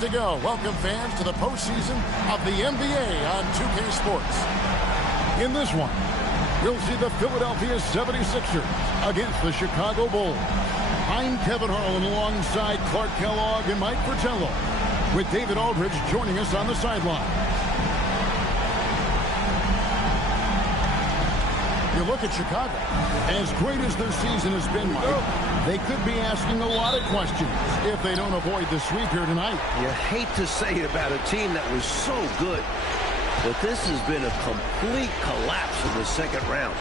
To go. Welcome, fans, to the postseason of the NBA on 2K Sports. In this one, you'll see the Philadelphia 76ers against the Chicago Bulls. I'm Kevin Harlan alongside Clark Kellogg and Mike Fratello, with David Aldridge joining us on the sideline. You look at Chicago. As great as their season has been, Mike, they could be asking a lot of questions if they don't avoid the sweep here tonight. You hate to say it about a team that was so good, but this has been a complete collapse in the second round.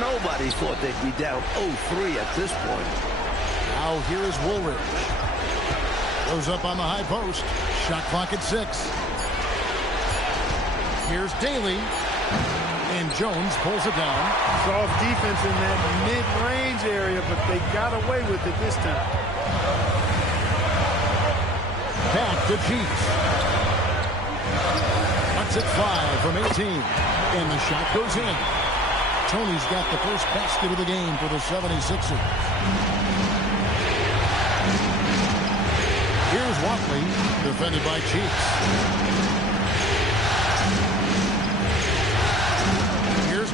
Nobody thought they'd be down 0-3 at this point. Now here is Woolridge. Goes up on the high post. Shot clock at 6. Here's Daly. And Jones pulls it down. Soft defense in that mid-range area, but they got away with it this time. Back to Cheeks. Cuts it 5 from 18. And the shot goes in. Tony's got the first basket of the game for the 76ers. Here's Watley, defended by Cheeks.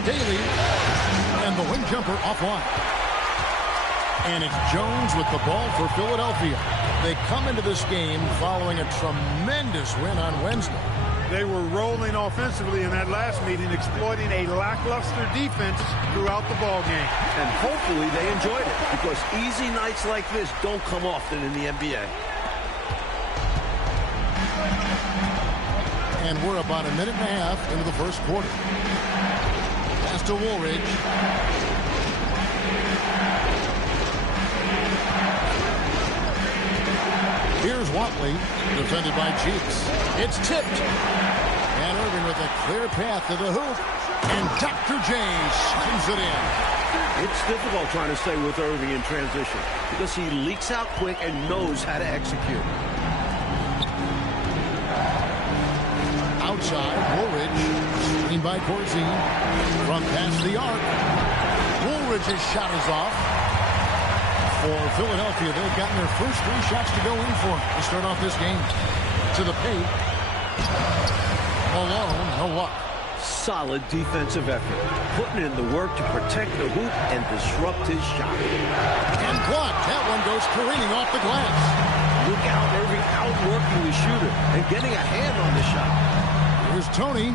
Daly, and the wing jumper offline. And it's Jones with the ball for Philadelphia. They come into this game following a tremendous win on Wednesday. They were rolling offensively in that last meeting, exploiting a lackluster defense throughout the ball game. And hopefully they enjoyed it, because easy nights like this don't come often in the NBA. And we're about a minute and a half into the first quarter. To Woolridge. Here's Watley, defended by Cheeks. It's tipped. And Irving with a clear path to the hoop. And Dr. J shines it in. It's difficult trying to stay with Irving in transition because he leaks out quick and knows how to execute. Outside, Woolridge. Screened by Corzine. From past the arc. Woolridge's shot is off. For Philadelphia, they've gotten their first 3 shots to go in for to start off this game. To the paint. Malone, no luck. Solid defensive effort. Putting in the work to protect the hoop and disrupt his shot. And blocked. That one goes careening off the glass. Look out, Irving outworking the shooter and getting a hand on the shot. Here's Tony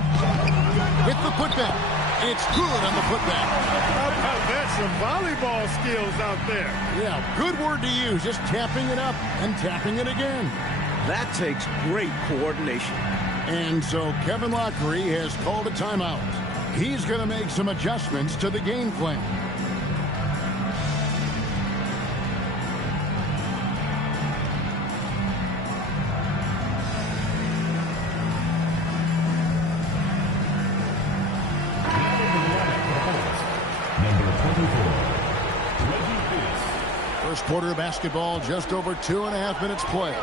with the putback. It's good on the putback. How about that? Some volleyball skills out there. Yeah, good word to use. Just tapping it up and tapping it again. That takes great coordination. And so Kevin Lockery has called a timeout. He's going to make some adjustments to the game plan. First quarter of basketball, just over 2.5 minutes play.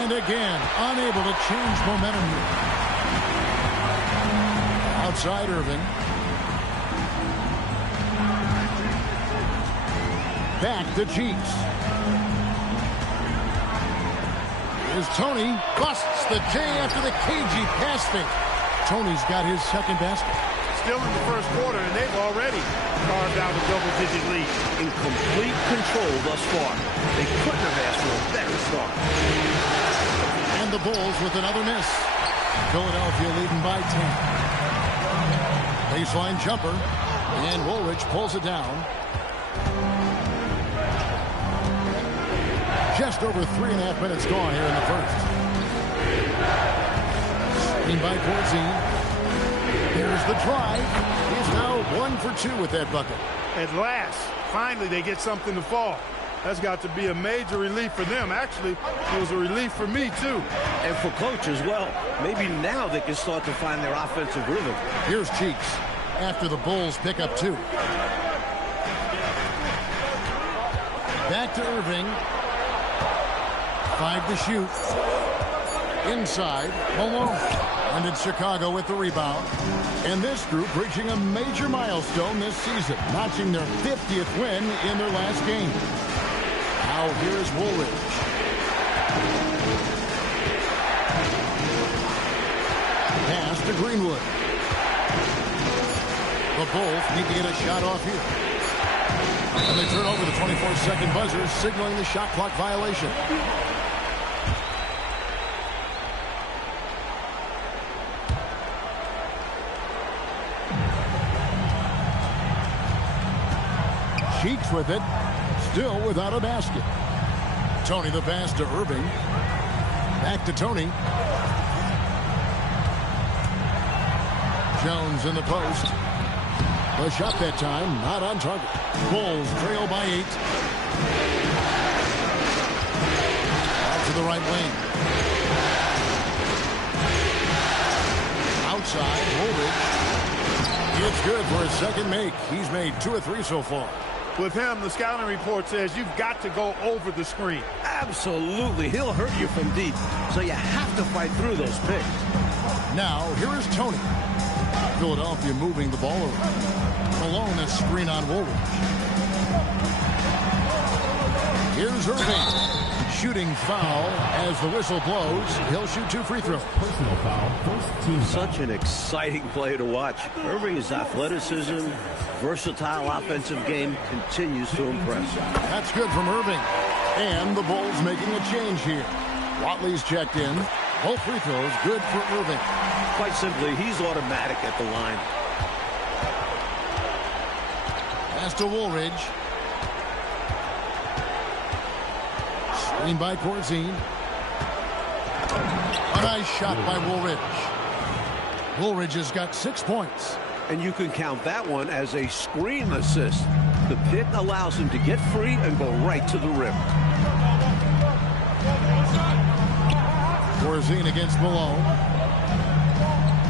And again, unable to change momentum here. Outside Irving. Back to Cheeks. Here's Tony. Busts the J after the cagey pass fake. Tony's got his second basket. Still in the first quarter, and they've already carved out a double-digit lead. In complete control thus far. They couldn't have asked for a better start. And the Bulls with another miss. Philadelphia leading by 10. Baseline jumper. And Woolridge pulls it down. Just over 3.5 minutes gone here in the first. Screened by Corzine. Here's the drive. He's now 1 for 2 with that bucket. At last, finally they get something to fall. That's got to be a major relief for them. Actually, it was a relief for me, too. And for coach as well. Maybe now they can start to find their offensive rhythm. Here's Cheeks after the Bulls pick up 2. Back to Irving. 5 to shoot. Inside, Malone. And it's Chicago with the rebound. And this group reaching a major milestone this season, notching their 50th win in their last game. Now here's Woolridge. Pass to Greenwood. The Bulls need to get a shot off here. And they turn over the 24-second buzzer, signaling the shot clock violation. Cheeks with it, still without a basket. Tony the pass to Irving. Back to Tony. Jones in the post. The shot that time, not on target. Bulls trail by 8. Out to the right wing. Outside, Woolridge. It's good for a second make. He's made 2 of 3 so far. With him, the scouting report says you've got to go over the screen. Absolutely. He'll hurt you from deep, so you have to fight through those picks. Now, here is Tony. Philadelphia moving the ball around. Malone, a screen on Woolridge. Here's Irving. Shooting foul as the whistle blows. He'll shoot 2 free throws. Personal foul, first team. Such an exciting play to watch. Irving's athleticism, versatile offensive game continues to impress. That's good from Irving. And the Bulls making a change here. Watley's checked in. Both free throws good for Irving. Quite simply, he's automatic at the line. Pass to Woolridge. Screen by Corzine. A nice shot by Woolridge. Woolridge has got 6 points. And you can count that one as a screen assist. The pick allows him to get free and go right to the rim. Corzine against Malone.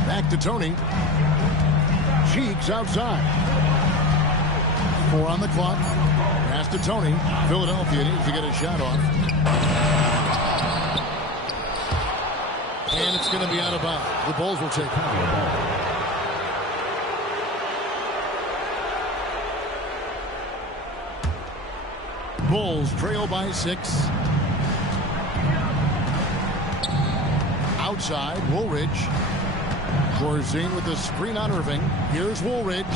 Back to Tony. Cheeks outside. 4 on the clock. Pass to Tony. Philadelphia needs to get a shot off. And it's going to be out of bounds. The Bulls will take it. Bulls trail by 6. Outside, Woolridge. Corzine with the screen on Irving. Here's Woolridge.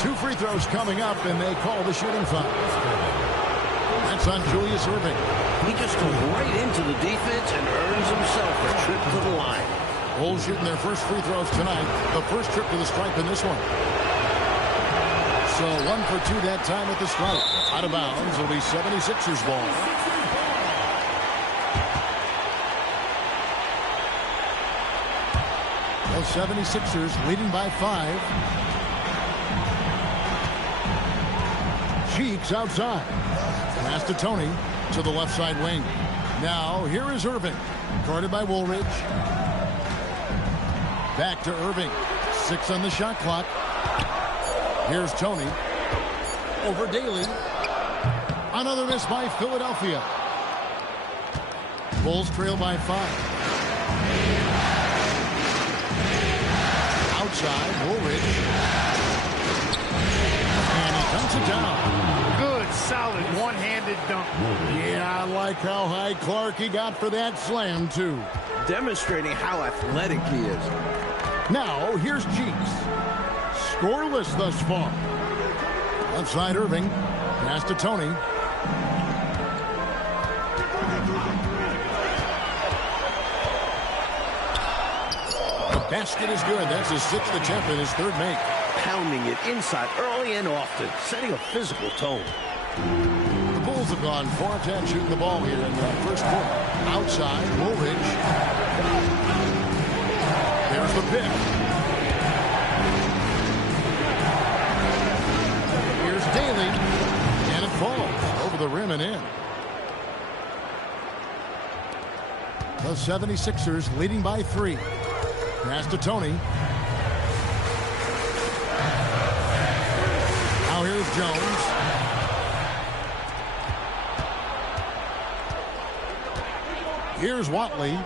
2 free throws coming up, and they call the shooting foul. That's on Julius Irving. He just goes right into the defense and earns himself a trip to the line. Bulls shooting their first free throws tonight. The first trip to the stripe in this one. So 1 for 2 that time at the stripe. Out of bounds. It'll be 76ers ball. The 76ers leading by 5. Cheeks outside. Pass to Tony to the left side wing. Now here is Irving. Guarded by Woolridge. Back to Irving. 6 on the shot clock. Here's Tony. Over Daly. Another miss by Philadelphia. Bulls trail by 5. Outside, Woolridge. And he dunks it down. Good, solid, one-handed dunk. Yeah, I like how high Clark got for that slam, too. Demonstrating how athletic he is. Now, here's Cheeks. Scoreless thus far. Left side, Irving. Pass to Tony. The basket is good. That's his 6th attempt and his 3rd make. Pounding it inside early and often, setting a physical tone. The Bulls have gone 4 of 10 shooting the ball here in the first quarter. Outside, Woolridge. There's the pick. Here's Daly. And it falls over the rim and in. The 76ers leading by 3. Pass to Tony. Now here's Jones. Here's Watley.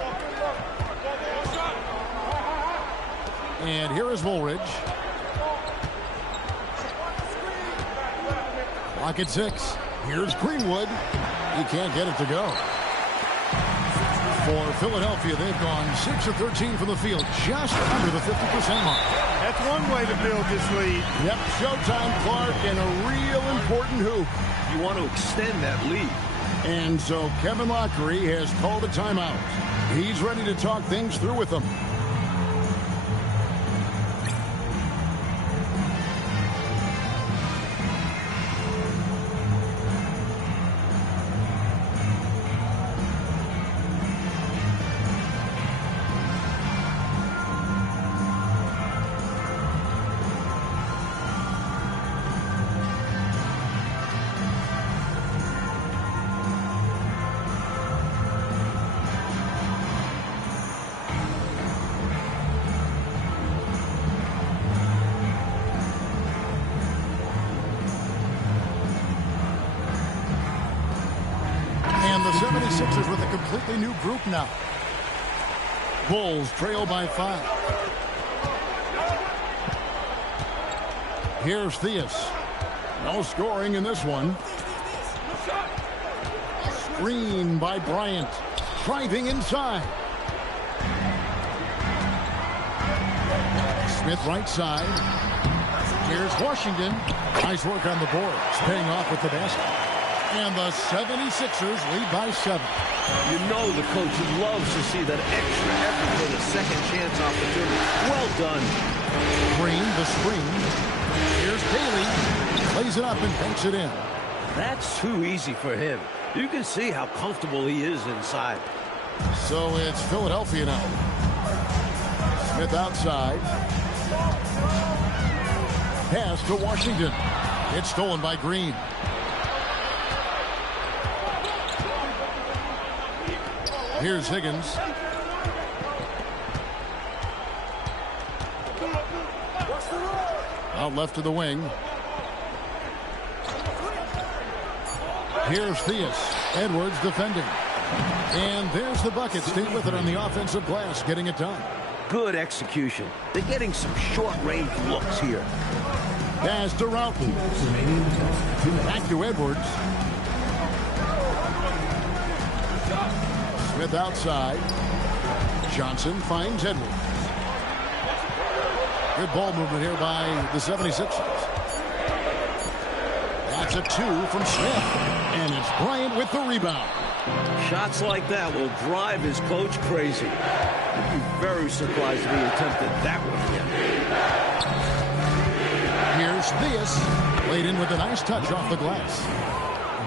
And here is Woolridge. Clock at 6. Here's Greenwood. He can't get it to go. For Philadelphia, they've gone 6 of 13 from the field, just under the 50% mark. That's one way to build this lead. Yep, showtime, Clark, and a real important hoop. You want to extend that lead. And so Kevin Lockery has called a timeout. He's ready to talk things through with them. And the 76ers with a completely new group now. Bulls trail by 5. Here's Theus. No scoring in this one. Screen by Bryant. Driving inside. Smith right side. Here's Washington. Nice work on the boards. Paying off with the basket. And the 76ers lead by 7. You know the coach loves to see that extra effort for the second chance opportunity. Well done. Green, the screen. Here's Daly. Plays it up and banks it in. That's too easy for him. You can see how comfortable he is inside. So it's Philadelphia now. Smith outside. Pass to Washington. It's stolen by Green. Here's Higgins. Out left to the wing. Here's Theus. Edwards defending. And there's the bucket. Stay with it on the offensive glass, getting it done. Good execution. They're getting some short-range looks here. Pass to Roughton. Back to Edwards. Smith outside. Johnson finds Edwards. Good ball movement here by the 76ers. That's a 2 from Smith. And it's Bryant with the rebound. Shots like that will drive his coach crazy. I'd be very surprised if he attempted that one again. Here's Theus. Played in with a nice touch off the glass.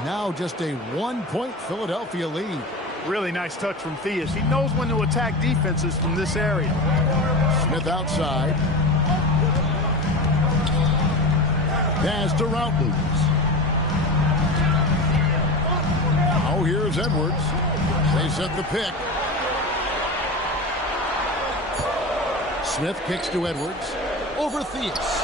Now just a 1-point Philadelphia lead. Really nice touch from Theus. He knows when to attack defenses from this area. Smith outside. Pass to Roughton. Now here's Edwards. They set the pick. Smith kicks to Edwards. Over Theus.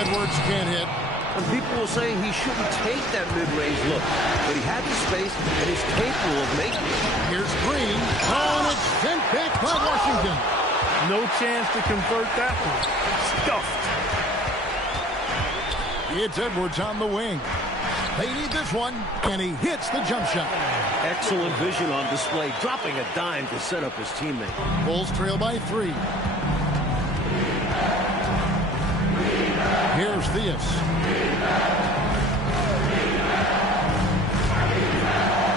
Edwards can't hit. And people will say he shouldn't take that mid-range look. But he had the space and is capable of making it. Here's Green. Oh, and it's sent back by Washington. No chance to convert that one. Stuffed. It's Edwards on the wing. They need this one, and he hits the jump shot. Excellent vision on display, dropping a dime to set up his teammate. Bulls trail by 3. Here's Theus.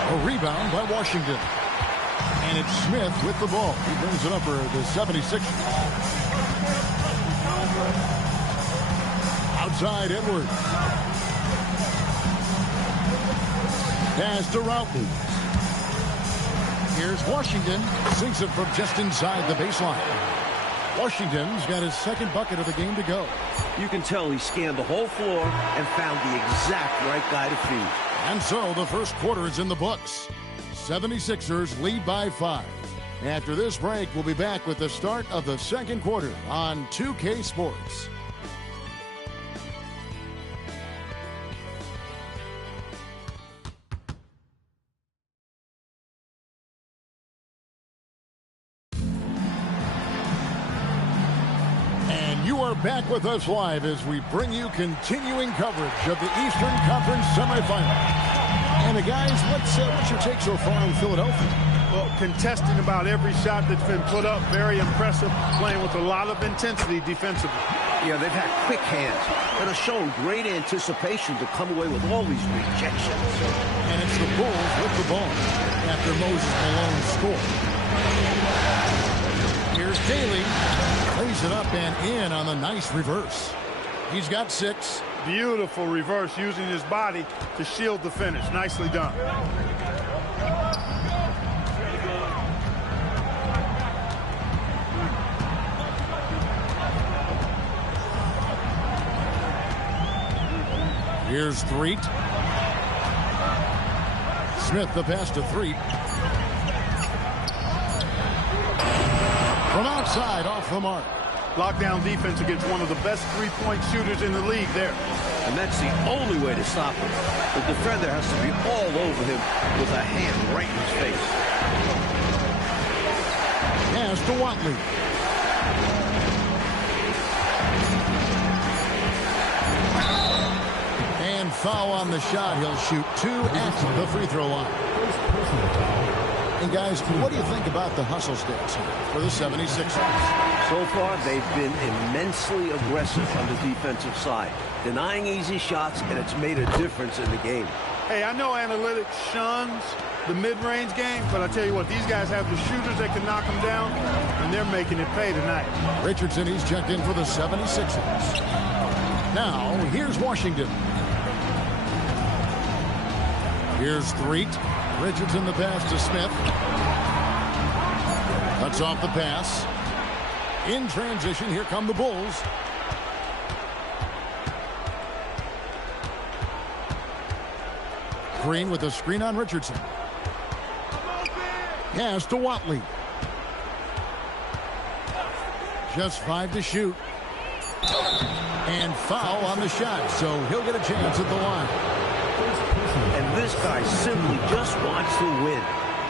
A rebound by Washington. And it's Smith with the ball. He brings it up for the 76ers. Outside Edwards. Pass to Roughton. Here's Washington. Sinks it from just inside the baseline. Washington's got his second bucket of the game to go. You can tell he scanned the whole floor and found the exact right guy to feed. And so the first quarter is in the books. 76ers lead by 5. After this break, we'll be back with the start of the second quarter on 2K Sports. You are back with us live as we bring you continuing coverage of the Eastern Conference semifinals. And guys, what's your take so far on Philadelphia? Well, contesting about every shot that's been put up, very impressive, playing with a lot of intensity defensively. Yeah, they've had quick hands and have shown great anticipation to come away with all these rejections. And it's the Bulls with the ball after Moses Malone scored. Here's Daly. Plays it up and in on the nice reverse. He's got 6. Beautiful reverse using his body to shield the finish. Nicely done. Here's Threet. Smith the pass to Threet. From outside, off the mark. Lockdown defense against one of the best three-point shooters in the league there. And that's the only way to stop him. The defender has to be all over him with a hand right in his face. Pass to Watley. And foul on the shot. He'll shoot 2 at the free throw line. And guys, what do you think about the hustle stats for the 76ers? So far, they've been immensely aggressive on the defensive side, denying easy shots, and it's made a difference in the game. Hey, I know analytics shuns the mid-range game, but I tell you what, these guys have the shooters that can knock them down, and they're making it pay tonight. Richardson, he's checked in for the 76ers. Now, here's Washington. Here's Threet. Richardson the pass to Smith. Cuts off the pass. In transition, here come the Bulls. Green with a screen on Richardson. Pass to Watley. Just 5 to shoot. And foul on the shot, so he'll get a chance at the line. And this guy simply just wants to win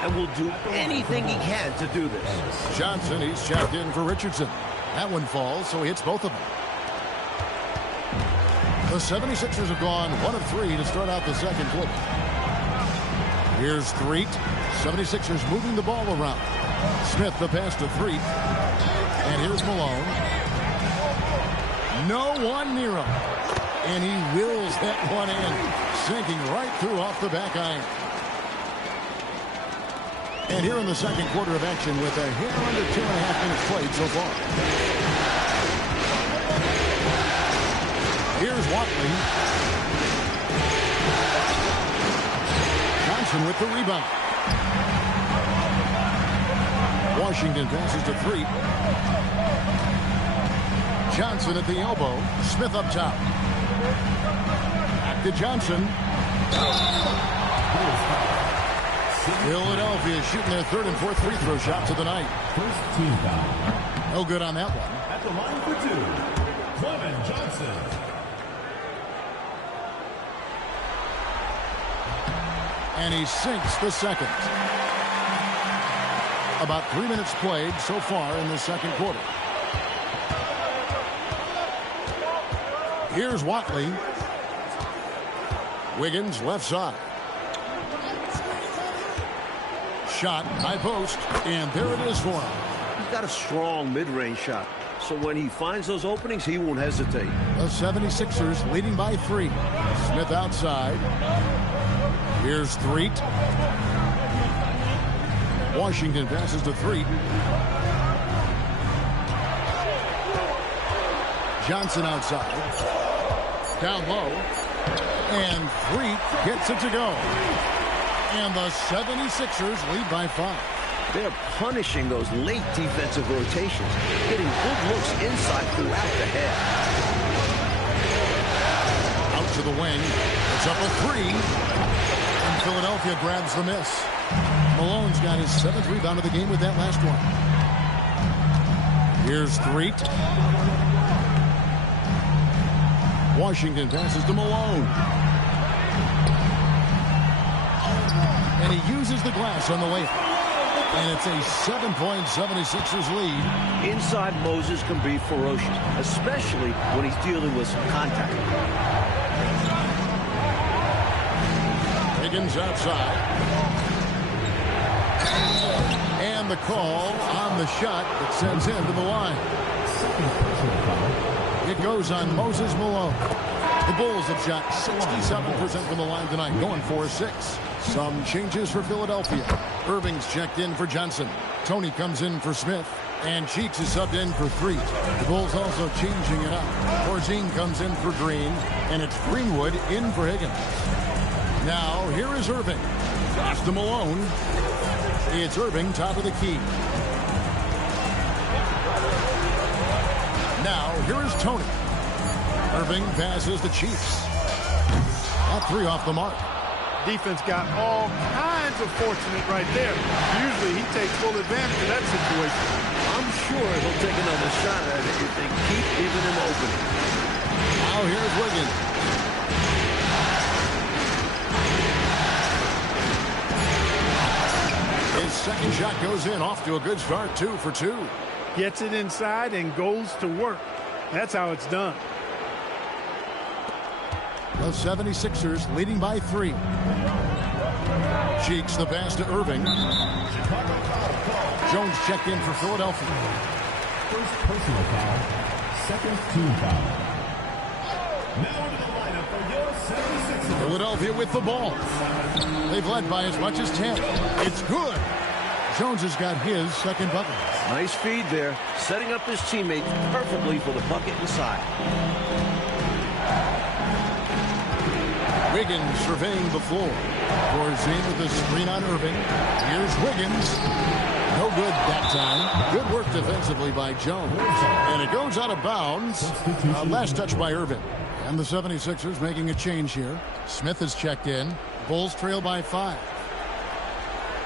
and will do anything he can to do this. Johnson, he's checked in for Richardson. That one falls, so he hits both of them. The 76ers have gone 1 of 3 to start out the second quarter. Here's Threet. 76ers moving the ball around. Smith the pass to Threet. And here's Malone. No one near him. And he wills that one in, sinking right through off the back iron. And here in the second quarter of action with a hair under 2.5 minutes played so far. Here's Watley. Johnson with the rebound. Washington passes to Threet. Johnson at the elbow. Smith up top. Back to Johnson. Philadelphia shooting their 3rd and 4th free throw shots of the night. First team foul. No good on that one. At the line for 2, Clement Johnson. And he sinks the second. About 3 minutes played so far in the second quarter. Here's Watley. Wiggins left side. Shot, high post, and there it is for him. He's got a strong mid-range shot, so when he finds those openings, he won't hesitate. The 76ers leading by 3. Smith outside. Here's Threet. Washington passes to Threet. Johnson outside. Down low. And Threet gets it to go. And the 76ers lead by 5. They're punishing those late defensive rotations, getting good looks inside throughout the half. Out to the wing. It's up a 3. And Philadelphia grabs the miss. Malone's got his 7th rebound of the game with that last one. Here's Threet. Washington passes to Malone. And he uses the glass on the layup. And it's a 7-point 76ers lead. Inside, Moses can be ferocious, especially when he's dealing with some contact. Higgins outside. And the call on the shot that sends him to the line. It goes on Moses Malone. The Bulls have shot 67% from the line tonight, going 4-6. Some changes for Philadelphia. Irving's checked in for Johnson. Tony comes in for Smith. And Cheeks is subbed in for 3. The Bulls also changing it up. Porzingis comes in for Green. And it's Greenwood in for Higgins. Now, here is Irving. Pass to Malone. It's Irving, top of the key. Now, here is Tony. Irving passes the Chiefs. That 3 off the mark. Defense got all kinds of fortunate right there. Usually he takes full advantage of that situation. I'm sure he'll take another shot at it if they keep giving him opening. Now here's Wiggins. His second shot goes in, off to a good start, 2 for 2. Gets it inside and goes to work. That's how it's done. The 76ers leading by 3. Cheeks the pass to Irving. Jones checked in for Philadelphia. First personal foul, second team foul. Now into the lineup for your 76ers. Philadelphia with the ball. They've led by as much as 10. It's good. Jones has got his second bucket. Nice feed there, setting up his teammates perfectly for the bucket inside. Wiggins surveying the floor. Porzingis with the screen on Irving. Here's Wiggins. No good that time. Good work defensively by Jones. And it goes out of bounds. Last touch by Irving. And the 76ers making a change here. Smith is checked in. Bulls trail by 5.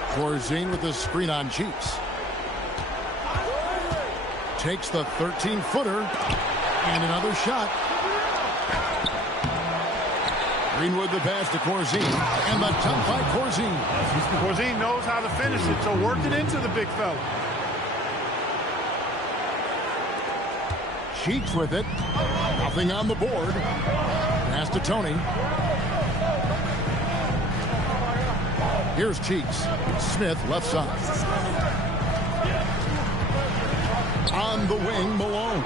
Porzingis with the screen on Cheeks. Takes the 13-footer. And another shot. Greenwood the pass to Porzingis. And the dunk by Porzingis. Porzingis knows how to finish it, so work it into the big fella. Cheeks with it. Nothing on the board. Pass to Tony. Here's Cheeks. Smith left side. On the wing, Malone.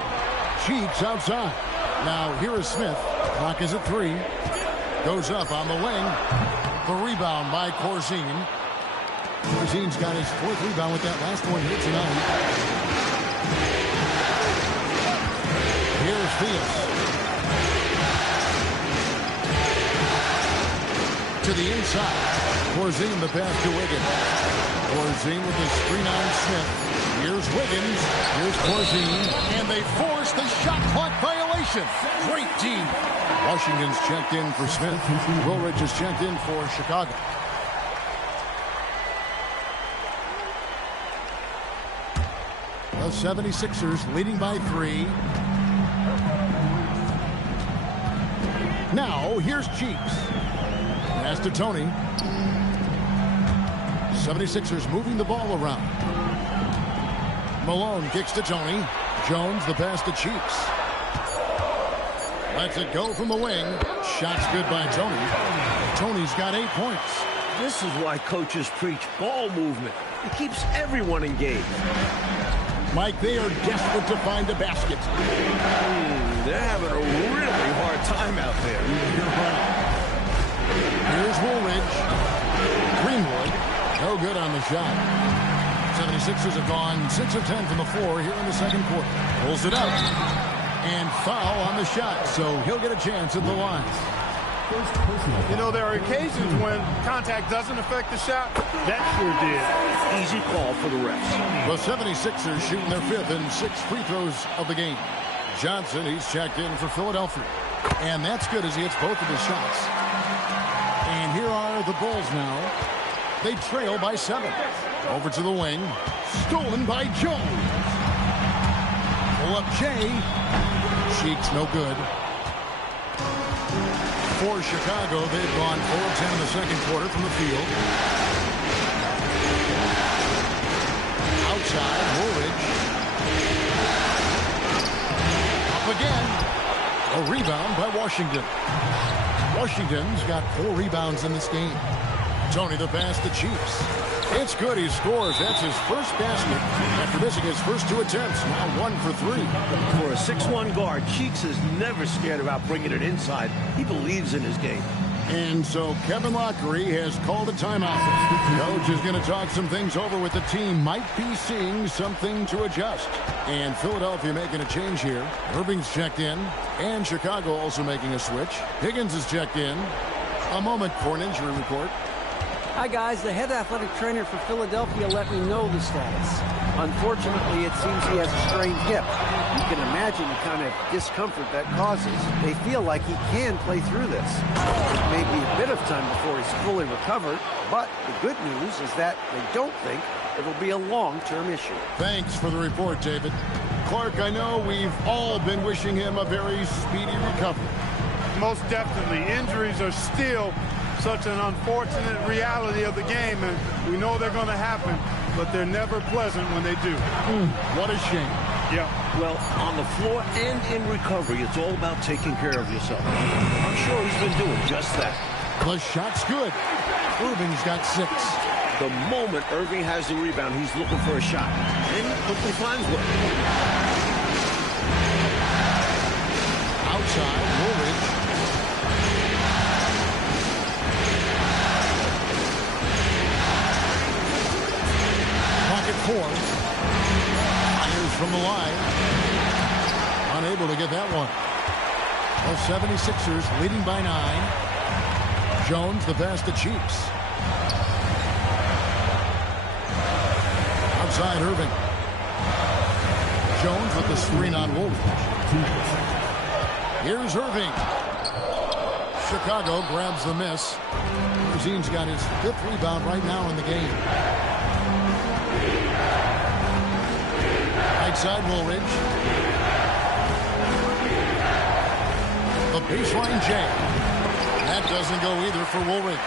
Cheeks outside. Now here is Smith. Clock is at 3. Goes up on the wing. The rebound by Porzingis. Porzingis got his 4th rebound with that last one here tonight. Here's Theus. To the inside. Porzingis the pass to Wiggins. Porzingis with the screen on Smith. Here's Wiggins. Here's Porzingis. And they force the shot clock violation. Great team. Washington's checked in for Smith. Woolridge is checked in for Chicago. The 76ers leading by 3. Now, here's Cheeks. Pass to Tony. 76ers moving the ball around. Malone kicks to Tony. Jones the pass to Cheeks. Lets it go from the wing. Shot's good by Tony. Tony's got 8 points. This is why coaches preach ball movement. It keeps everyone engaged. Mike, they are desperate to find a basket. They're having a really hard time out there. You're right. Here's Woolridge. Greenwood. No good on the shot. 76ers have gone 6 of 10 from the floor here in the second quarter. Pulls it up. And foul on the shot, so he'll get a chance at the line. You know, there are occasions when contact doesn't affect the shot. That sure did. Easy call for the refs. The 76ers shooting their 5th and 6th free throws of the game. Johnson, he's checked in for Philadelphia. And that's good as he hits both of his shots. And here are the Bulls now. They trail by 7. Over to the wing. Stolen by Jones. Pull up Jay. Cheeks no good. For Chicago, they've gone 4 of 10 in the second quarter from the field. Outside, Woolridge. Up again. A rebound by Washington. Washington's got 4 rebounds in this game. Tony the pass to Chiefs. It's good. He scores. That's his first basket after missing his first 2 attempts. Now 1 for 3. For a 6'1 guard, Cheeks is never scared about bringing it inside. He believes in his game. And so Kevin Lockery has called a timeout. Coach is going to talk some things over with the team. Might be seeing something to adjust. And Philadelphia making a change here. Irving's checked in. And Chicago also making a switch. Higgins is checked in. A moment for an injury report. Hi, guys. The head athletic trainer for Philadelphia let me know the status. Unfortunately, it seems he has a strained hip. You can imagine the kind of discomfort that causes. They feel like he can play through this. It may be a bit of time before he's fully recovered, but the good news is that they don't think it'll be a long-term issue. Thanks for the report, David. Clark, I know we've all been wishing him a very speedy recovery. Most definitely. Injuries are still such an unfortunate reality of the game, and we know they're going to happen, but they're never pleasant when they do. What a shame. Yeah. Well, on the floor and in recovery, it's all about taking care of yourself. I'm sure he's been doing just that. The shot's good. Irving's got 6. The moment Irving has the rebound, he's looking for a shot. And he quickly finds one. Outside, Woolridge. Pocket 4. Fires from the line. Unable to get that one. The 76ers leading by 9. Jones the pass to Cheeks. Outside Irving. Jones with the screen on Woolridge. Here's Irving. Chicago grabs the miss. Rozine's got his 5th rebound right now in the game. Right side Woolridge. The baseline jam. That doesn't go either for Woolridge.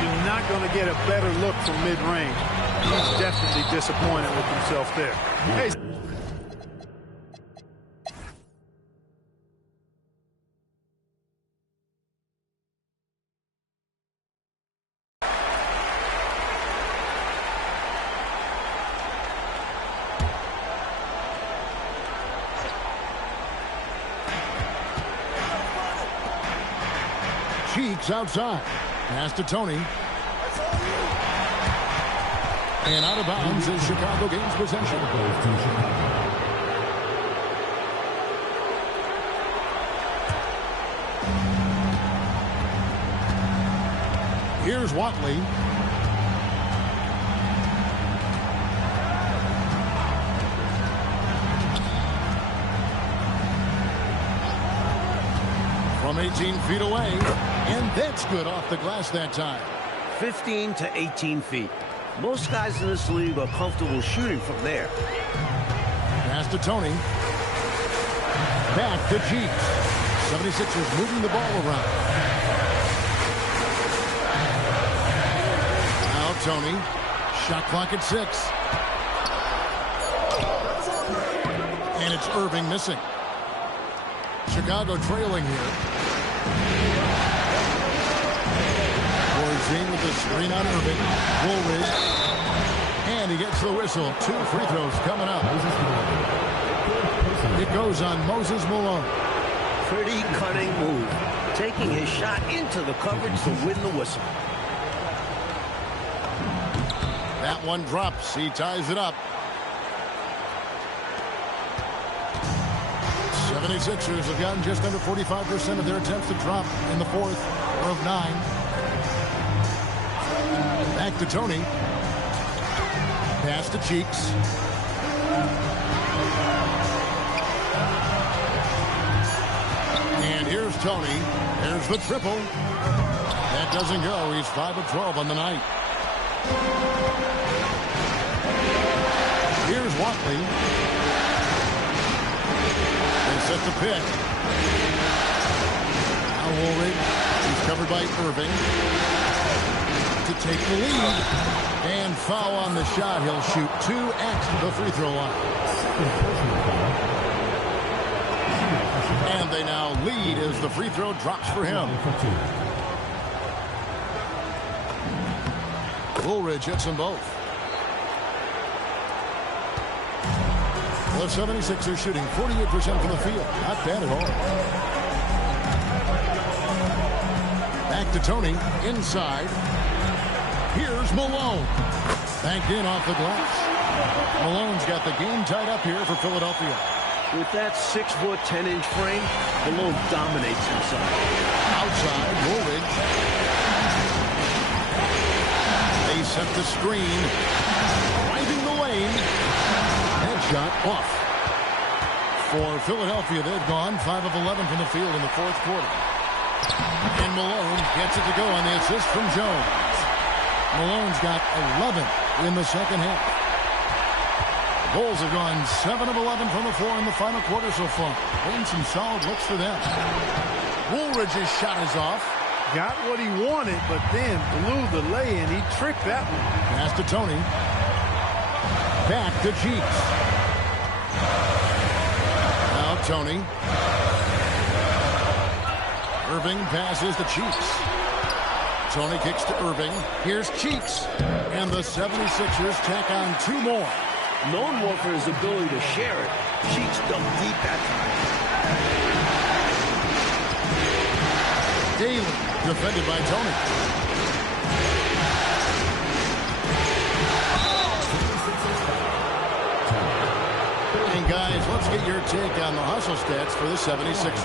You're not going to get a better look from mid-range. He's definitely disappointed with himself there. Hey. Cheeks outside. Pass to Tony. And out of bounds as Chicago gains possession. Here's Watley. From 18 feet away. And that's good off the glass that time. 15 to 18 feet. Most guys in this league are comfortable shooting from there. Pass to Tony. Back to Cheeks. 76ers moving the ball around. Now Tony. Shot clock at 6. And it's Irving missing. Chicago trailing here. Rorzine with the screen on Irving. Woolridge. And he gets the whistle. 2 free throws coming up. It goes on Moses Malone. Pretty cunning move. Taking his shot into the coverage to win the whistle. That one drops. He ties it up. 76ers have gotten just under 45% of their attempts to drop in the 4th of 9. Back to Tony. Pass to Cheeks. And here's Tony. There's the triple. That doesn't go. He's 5 of 12 on the night. Here's Watley. They set the pick. Now Woolridge. He's covered by Irving to take the lead. And foul on the shot. He'll shoot 2 at the free throw line. And they now lead as the free throw drops for him. Woolridge hits them both. The 76ers shooting 48% from the field. Not bad at all. Back to Tony. Inside. Here's Malone. Banked in off the glass. Malone's got the game tied up here for Philadelphia. With that 6-foot, 10-inch frame, Malone dominates inside. Outside, Woolridge. They set the screen. Driving the lane. Headshot off. For Philadelphia, they've gone 5 of 11 from the field in the fourth quarter. And Malone gets it to go on the assist from Jones. Malone's got 11 in the second half. The Bulls have gone 7 of 11 from the floor in the final quarter so far. Getting some solid looks for them. Woolridge's shot is off. Got what he wanted, but then blew the lay-in. He tricked that one. Pass to Tony. Back to Cheeks. Now Tony. Irving passes to Cheeks. Tony kicks to Irving. Here's Cheeks. And the 76ers tack on 2 more. Known more for his ability to share it, Cheeks dug deep that time. Daly defended by Tony. And guys, let's get your take on the hustle stats for the 76ers.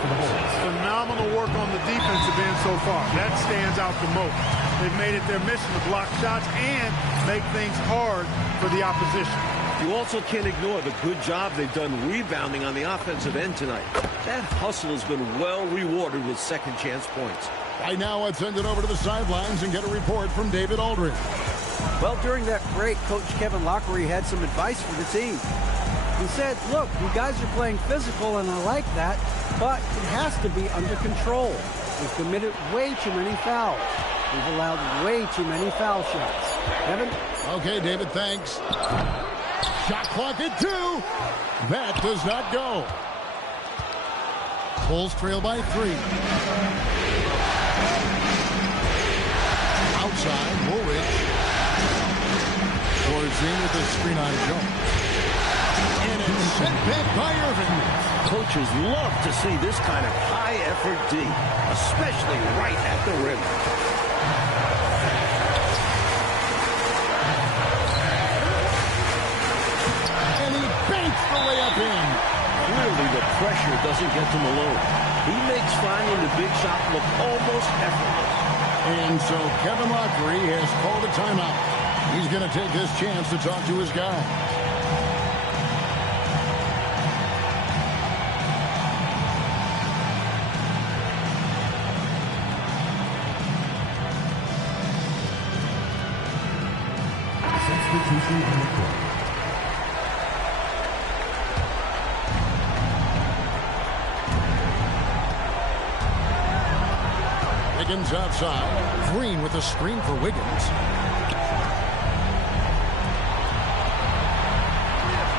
Phenomenal work on the defensive end so far. That stands out the most. They've made it their mission to block shots and make things hard for the opposition. You also can't ignore the good job they've done rebounding on the offensive end tonight. That hustle has been well rewarded with second chance points. Right now, let's send it over to the sidelines and get a report from David Aldridge. Well, during that break, Coach Kevin Lockery had some advice for the team. He said, look, you guys are playing physical, and I like that, but it has to be under control. We've committed way too many fouls. We've allowed way too many foul shots. Kevin? Okay, David, thanks. Shot clock at 2. That does not go. Bulls trail by 3. Outside, Woolridge. Torzine with the screen on Jones. And it's sent back by Irving. Coaches love to see this kind of high-effort D, especially right at the rim. And he banks the layup in. Clearly, the pressure doesn't get to Malone. He makes finding the big shot look almost effortless. And so Kevin Lockery has called a timeout. He's going to take this chance to talk to his guy. Substitution on the court. Wiggins outside. Green with a screen for Wiggins.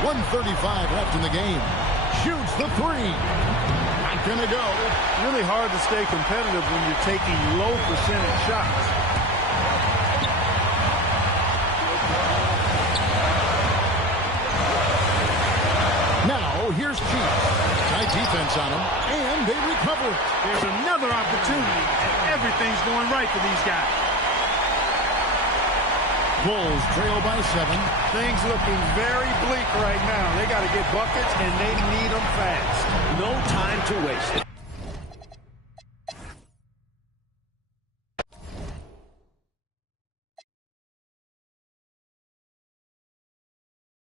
1:35 left in the game. Shoots the 3. Not gonna go. Really hard to stay competitive when you're taking low percentage shots. Now here's Cheeks. Tight defense on him, and they recover. There's another opportunity, and everything's going right for these guys. Bulls trail by 7. Things looking very bleak right now. They got to get buckets, and they need them fast. No time to waste.